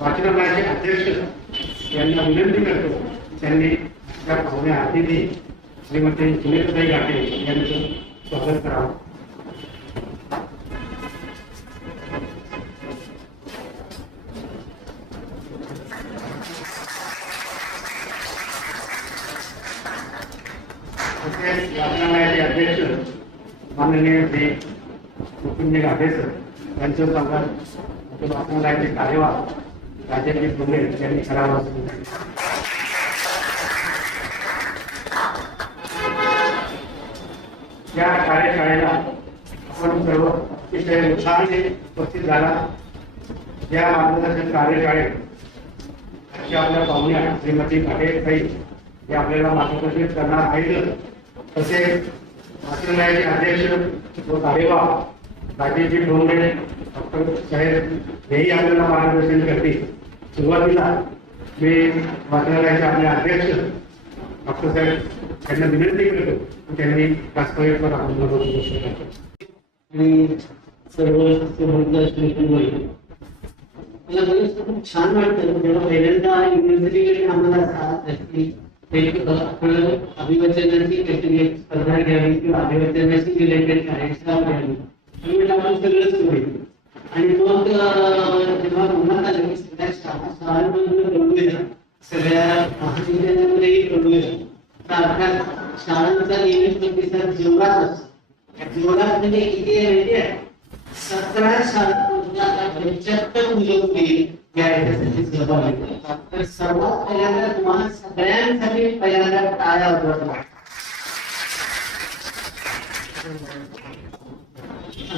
वाचनालयाचे अध्यक्ष यांना विनंती करतो. त्यांनी आपल्या पाहुण्या अतिथी श्रीमती सुनीताई गाठे यांचं स्वागत करावं. वाचनालयाचे अध्यक्ष माननीय श्री मुकुंद गाठे सर यांचं स्वागत. वाचनालयाचे कार्यवाह राजेंद्र फुले यांनी करावं या कार्यशाळेला आपण सर्व अतिशय उत्साहाने उपस्थित झाला. या मार्गदर्शन कार्यशाळेत आजच्या आपल्या पाहुण्या श्रीमती घाटेताई हे आपल्याला मार्गदर्शन करणार आहेत. तसेच वाचनालयाचे अध्यक्ष व कार्यवाह राजेशजी डोंगरे डॉक्टर साहेब हेही आपल्याला मार्गदर्शन करतील. सुरुवातीला मी वाचनालयाचे आपले अध्यक्ष डॉक्टर साहेब यांना विनंती करतो त्यांनी वास्तव्यावर आपण मदत करू. शकतो आणि सर्व समोरचा मला बरेच खूप छान वाटतं. जेव्हा पहिल्यांदा युनिव्हर्सिटीकडे आम्हाला आपण अभिवचनाची काहीतरी स्पर्धा घ्यावी किंवा अभिवचनाशी रिलेटेड कार्यशाळा घ्यावी. आणि म्हटलं आपण सगळंच करूया आणि मग जेव्हा मनात आलं की सगळ्या शाळा शाळांमधून कळूया सगळ्या महाविद्यालयामध्येही कळूया तर अर्थात शाळांचा नियमित प्रतिसाद जेवढाच असतो जोरात म्हणजे किती आहे माहिती आहे सतरा शाळांमधून आता पंच्याहत्तर मुलं मुली या याच्यासाठी सहभागी होतात. तर सर्वात पहिल्यांदा तुम्हाला सगळ्यांसाठी पहिल्यांदा टाळ्या वाजवत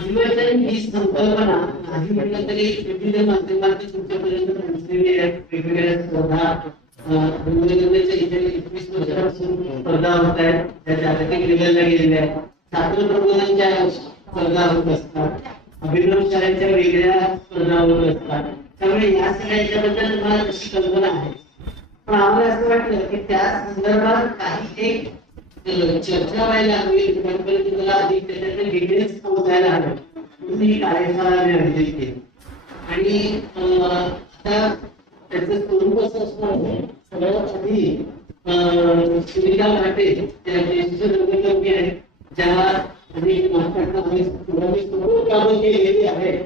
अभिवाचन ही संकल्पना. नाही म्हटलं तरी विविध माध्यमातून तुमच्यापर्यंत पोहोचलेली आहे वेगवेगळ्या स्पर्धा अं, इथे एकवीस वर्षापासून स्पर्धा होत आहेत. त्या जागतिक लेवलला गेलेल्या आहेत. छात्र प्रबोधनच्या स्पर्धा होत असतात. अभिनव शाळेच्या वेगळ्या स्पर्धा होत असतात. त्यामुळे या सगळ्या याच्याबद्दल तुम्हाला कशी कल्पना आहे. पण आम्हाला असं वाटलं की त्या संदर्भात काही एक चर्चा व्हायला हवी त्यापर्यंत मला अधिक डिटेल्स समजायला हवे. म्हणून ही कार्यशाळा मी आयोजित केली आणि अं, आता त्याचं स्वरूप असं असणार आहे सगळ्यात आधी सुनीता घाटे त्या ज्येष्ठ रंगकर्मी आहेत ज्या अनेक नाटकांना स्वरूप कामं केलेली आहेत.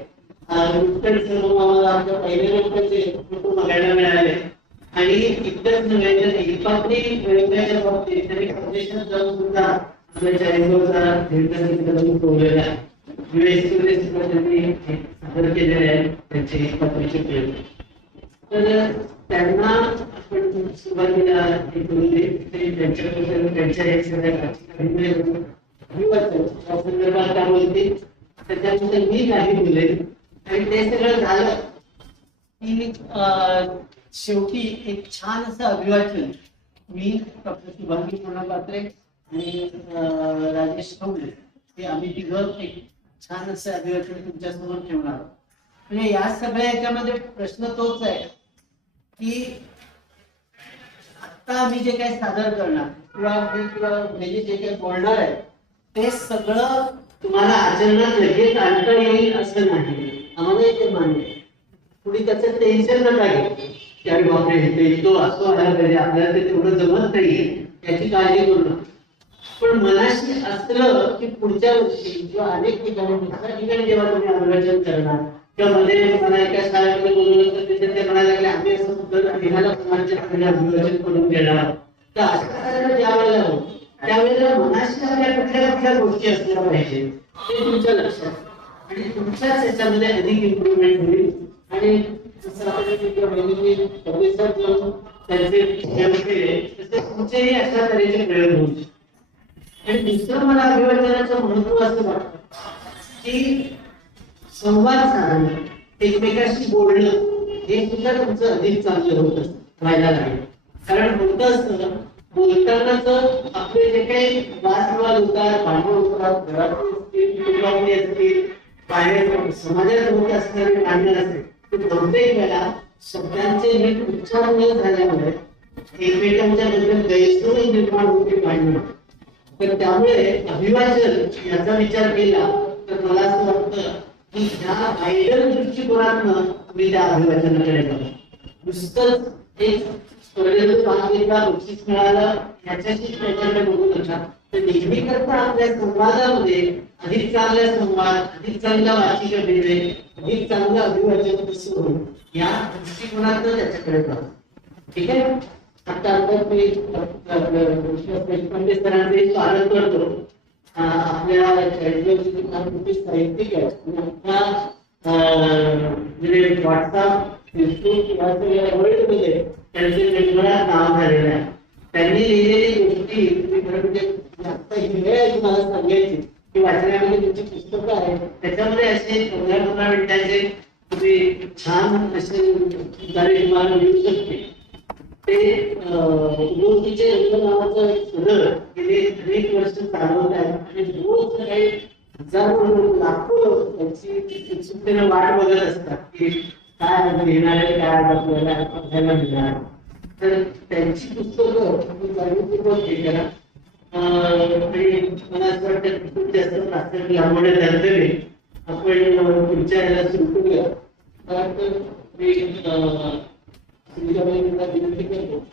नुकतंच आम्हाला पहिल्या फोटो बघायला मिळाले. आणि इतकंच नव्हे तर एकापरी वेगवेगळ्या बाबतीत तरी परदेशात जाऊन सुद्धा आपल्या चाळीसगावचा दीर्घचित्रपट ठेवलेला आहे. US त्यांनी सादर केलेले आहे त्यांचे एकापरीचे प्रयोग तर त्यांना आपण सुरुवातीला हे करून देत त्यांच्याबद्दल त्यांच्या हे सगळ्या संदर्भात काय बोलतील त्याच्याबद्दल मी काही बोलले आणि ते सगळं झालं की शेवटी एक छान असं अभिवाचन मी डॉक्टर शुभांगी पूर्णपात्रे आणि राजेश ठोंबरे हे आम्ही तिघं एक छान असं अभिवाचन तुमच्यासमोर ठेवणार म्हणजे या सगळ्या याच्यामध्ये प्रश्न तोच आहे की आता आम्ही जे काही सादर करणार किंवा किंवा म्हणजे जे काही बोलणार आहे ते सगळं तुम्हाला आचरणात लगेच आणता येईल असं नाही. आम्हाला ते मान्य आहे. त्याचं टेन्शन नका घेऊ. अरे बापरे हे ते इतकं असं व्हायला पाहिजे आपल्याला ते तेवढं जमत नाहीये याची काळजी करू नका. पण मनाशी असलं की पुढच्या वर्षी किंवा अनेक ठिकाणी दुसऱ्या ठिकाणी जेव्हा तुम्ही अभिवाचन करणार किंवा मध्ये मला एका शाळेमध्ये बोलवलं तर तिथे ते म्हणायला लागले आम्ही असं कुठं निघाला समाजाच्या ठिकाणी अभिवाचन करून देणार तर अशा करायला ज्या वेळेला त्यावेळेला मनाशी आपल्या कुठल्या कुठल्या गोष्टी असल्या पाहिजे ते तुमच्या लक्षात. आणि तुमच्याच याच्यामध्ये अधिक इम्प्रुव्हमेंट होईल. आणि तुमचेही अशा तऱ्हेचे प्रयोग होऊ शकतात. आणि दुसरं मला अभिवाचनाचं महत्त्व असं वाटतं की संवाद साधणं एकमेकाशी बोलणं हे सुद्धा तुमचं अधिक चांगलं होत असतं, व्हायला लागेल कारण होतं असतं बोलतानाच आपले जे काही वादविवाद होतात भांडण होतात घरात असतील कुटुंबातली असतील बाहेर समाजात होत असणारे भांडण असेल ते बहुतेक वेळा शब्दांचे हे उच्चार न झाल्यामुळे एकमेकांच्या बद्दल गैरसोय निर्माण होते भांडण तर त्यामुळे अभिवाचन याचा विचार केला तर मला असं वाटतं की ह्या आयडल दृष्टिकोनातनं मी त्या अभिवाचनाकडे बघा. नुसतंच एक स्पर्धेचं भाग घेतला बक्षीस मिळालं याच्याशी त्याच्याकडे बघू नका. नेहमी करता आपल्या संवादामध्ये अधिक चांगला संवाद अधिक चांगला वाचिक अभिनय अधिक चांगलं अभिवाचन करून या दृष्टिकोनात त्याच्याकडे पाहतो ठीक आहे? आता आता मी देशपांडे सरांचे स्वागत करतो. आपल्या साहित्यिक आहेत आता व्हॉट्सअप म्हणजे फेसबुक या सगळ्या वर्ल्डमध्ये त्यांचे नाव झालेलं आहे त्यांनी लिहिलेली गोष्टी म्हणजे आता वेळ आहे तुम्हाला सांगायची. की वाचण्यामध्ये तुमची पुस्तकं आहेत. त्याच्यामध्ये असे पंधरा पंधरा मिनिटाचे तुम्ही छान असे उतारे तुम्हाला मिळू शकते. ते उद्योगीचे रंग नावाचं सदर गेले अनेक वर्ष चालवत आहे. आणि रोज काही हजारो लोक, लाखो लोक त्यांची उत्सुकतेने वाट बघत असतात की काय आज लिहिणार आहे काय आज आपल्याला बघायला मिळणार तर त्यांची पुस्तकं तुम्ही जाणीवपूर्वक हे करा मला असं वाटतं खूप जास्त प्राथमिक लांबवणे धरलेले आपण पुढच्या याला सुरू करूया तर मी विनंती करतो